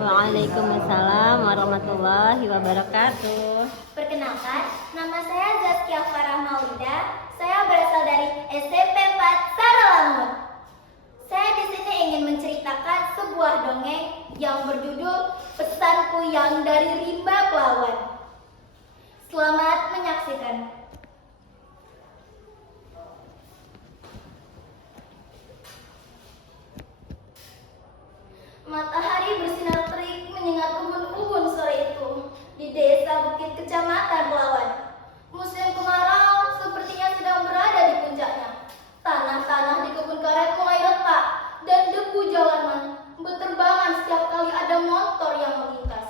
Waalaikumsalam warahmatullahi wabarakatuh. Perkenalkan, nama saya Zaskia Farah Maulida. Saya berasal dari SMP 4 Saralangun. Saya di sini ingin menceritakan sebuah dongeng yang berjudul Pesanku yang dari Rimba Pelawan. Selamat menyaksikan. Matahari bersinar terik menyengat ubun-ubun sore itu di desa Bukit Kecamatan Pelawan. Musim kemarau sepertinya sedang berada di puncaknya. Tanah-tanah di kebun karet mulai retak dan debu jalanan berterbangan setiap kali ada motor yang melintas.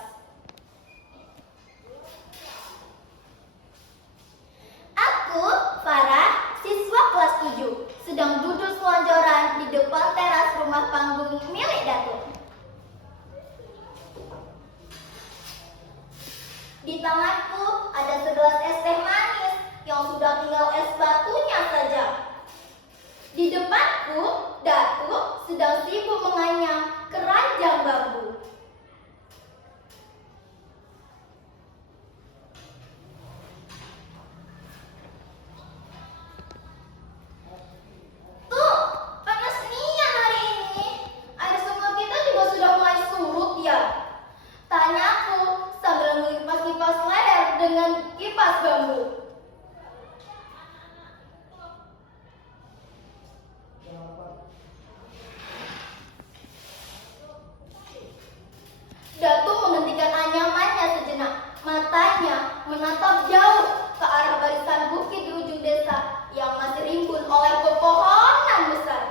Aku, Farah, siswa kelas 7, sedang duduk selonjoran di depan teras rumah panggung milik Datuk. Di tanganku ada segelas es teh manis yang sudah tinggal es batunya saja. Di depanku, Datuk sedang sibuk menganyam keranjang bambu. Tuh, panas nian hari ini. Air sumur kita juga sudah mulai surut ya. Tanyaku sambil melipas kipas leher dengan kipas bambu. Datuk menghentikan anyamannya sejenak. Matanya menatap jauh ke arah barisan bukit di ujung desa yang masih rimbun oleh pepohonan besar.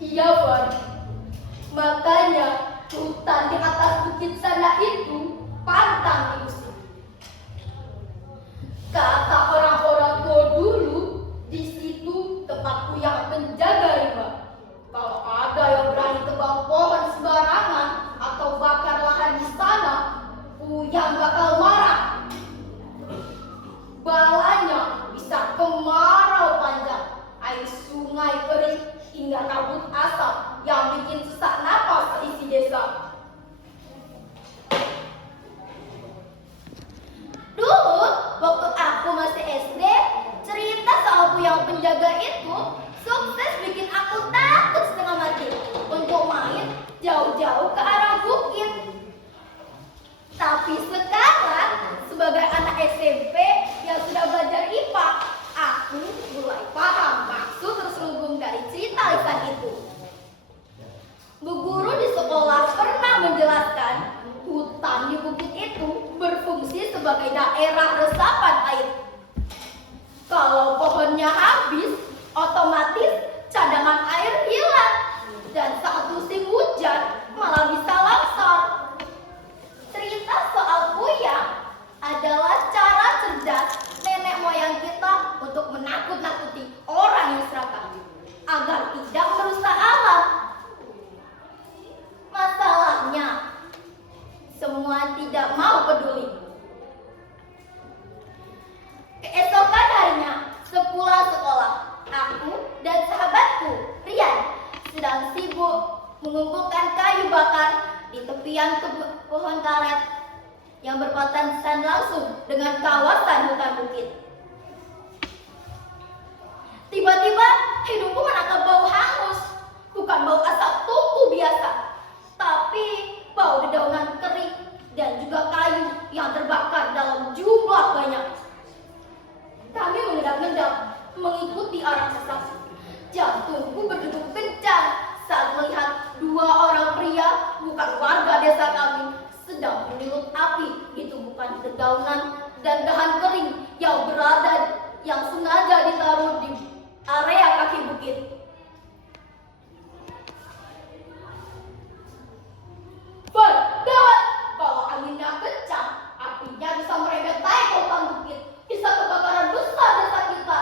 Iya, Wan. Makanya hutan di atas bukit sana itu pantang diusir. Kata orang-orang tua dulu, di situ tempatku yang penjaga rimba. Kalau ada yang berani tebang pohon sembarangan atau bakar lahan di sana, Uyang bakal marah. Balanya bisa kemarau panjang, air sungai kering, hingga kabut asap yang bikin sesak napas isi desa. Dulu, waktu aku masih SD, cerita soal Uyang penjaga itu sukses bikin aku takut setengah mati untuk main jauh-jauh ke arah bukit. Tapi sekarang, sebagai anak SMP yang sudah belajar IPA, aku mulai paham maksud terselubung dari cerita lisan itu. Bu guru di sekolah pernah menjelaskan hutan di bukit itu berfungsi sebagai daerah resapan air. Kalau pohonnya habis, otomatis cadangan air hilang dan saat musim hujan malah bisa longsor. Cerita soal Uyang adalah cara cerdas nenek moyang kita untuk menakut-nakuti orang yang serakah agar tidak merusak alam. Masalahnya, semua tidak mau peduli. Keesokan harinya, sepulang sekolah, aku dan sahabatku, Rian, sedang sibuk mengumpulkan kayu bakar di tepian pohon karet yang berpapasan langsung dengan kawasan hutan bukit. Tiba-tiba hidungku menangkap bau hangus, bukan bau asap tungku biasa, tapi bau dedaunan kering dan juga kayu yang terbakar dalam jumlah banyak. Kami mengendap-endap mengikuti arah asap. Jantungku berdegup kencang saat melihat dua orang pria bukan warga desa kami sedang meniup api di tumpukan dedaunan dan dahan kering yang sengaja ditaruh di area kaki bukit. Gawat! Kalau anginnya kencang, apinya bisa merembet naik ke hutan bukit. Bisa kebakaran besar desa kita.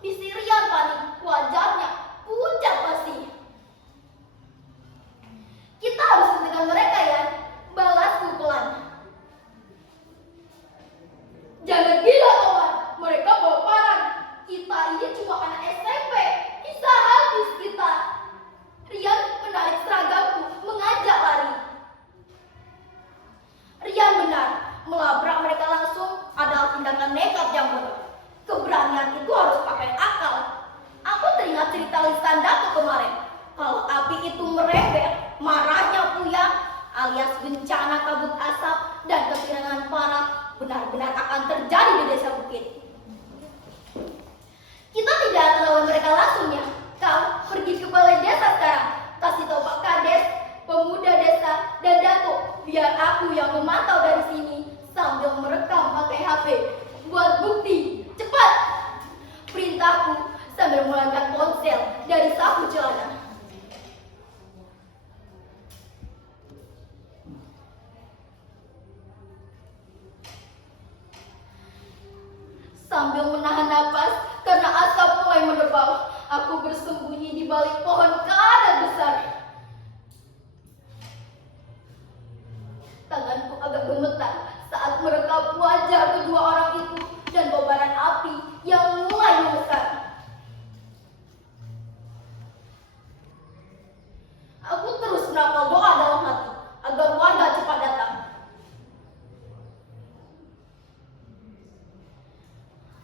Isi Rian panik, wajahnya pucat pasti. Kita harus hentikan mereka ya, balasku pelan. Jangan gila kawan, mereka bawa parang. Kita ini dari saku celana. Sambil menahan napas karena asap mulai menebal, aku bersembunyi di balik pohon karet besar. Tanganku agak gemetar saat merekap wajah kedua orang itu dan kobaran api yang mulai membesar. Aku terus menapal doa dalam hati agar warga cepat datang.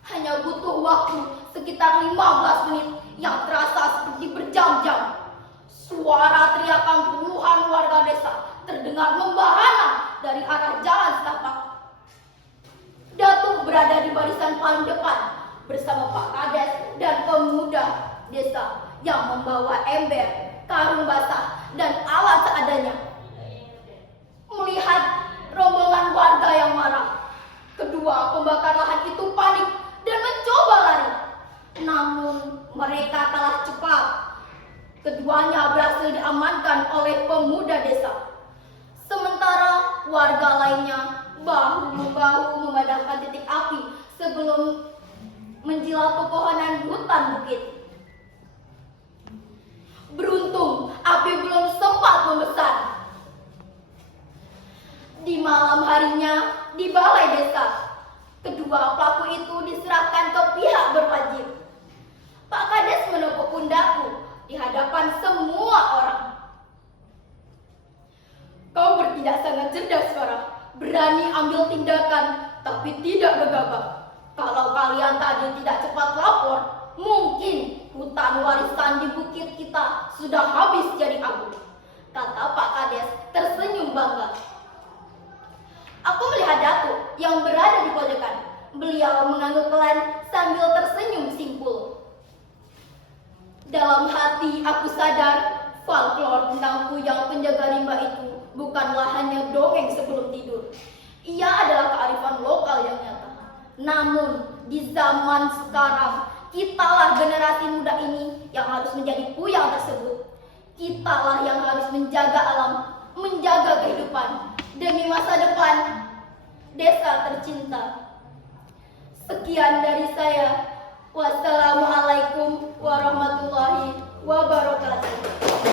Hanya butuh waktu sekitar 15 menit yang terasa seperti berjam-jam. Suara teriakan puluhan warga desa terdengar membahana dari arah jalan setapak. Datuk berada di barisan paling depan bersama Pak Kades dan pemuda desa yang membawa ember, karung basah, dan alat seadanya. Melihat rombongan warga yang marah, kedua pembakar lahan itu panik dan mencoba lari. Namun mereka kalah cepat. Keduanya berhasil diamankan oleh pemuda desa. Sementara warga lainnya bahu-membahu memadamkan titik api sebelum menjilat pepohonan hutan bukit. Beruntung api belum sempat membesar. Di malam harinya di balai desa, kedua pelaku itu diserahkan ke pihak berwajib. Pak Kades menepuk pundakku di hadapan semua orang. Kau bertindak sangat cerdas, Farah. Berani ambil tindakan, tapi tidak gegabah. Kalau kalian tadi tidak cepat lapor, mungkin hutan warisan di bukit kita sudah habis jadi abu, kata Pak Kades tersenyum bangga. Aku melihat Datuk yang berada di pojokan. Beliau mengangguk pelan sambil tersenyum simpul. Dalam hati aku sadar, folklore tentang kuyang penjaga rimba itu bukanlah hanya dongeng sebelum tidur. Ia adalah kearifan lokal yang nyata. Namun di zaman sekarang, kitalah generasi muda ini yang harus menjadi puyang tersebut. Kitalah yang harus menjaga alam, menjaga kehidupan demi masa depan desa tercinta. Sekian dari saya. Wassalamualaikum warahmatullahi wabarakatuh.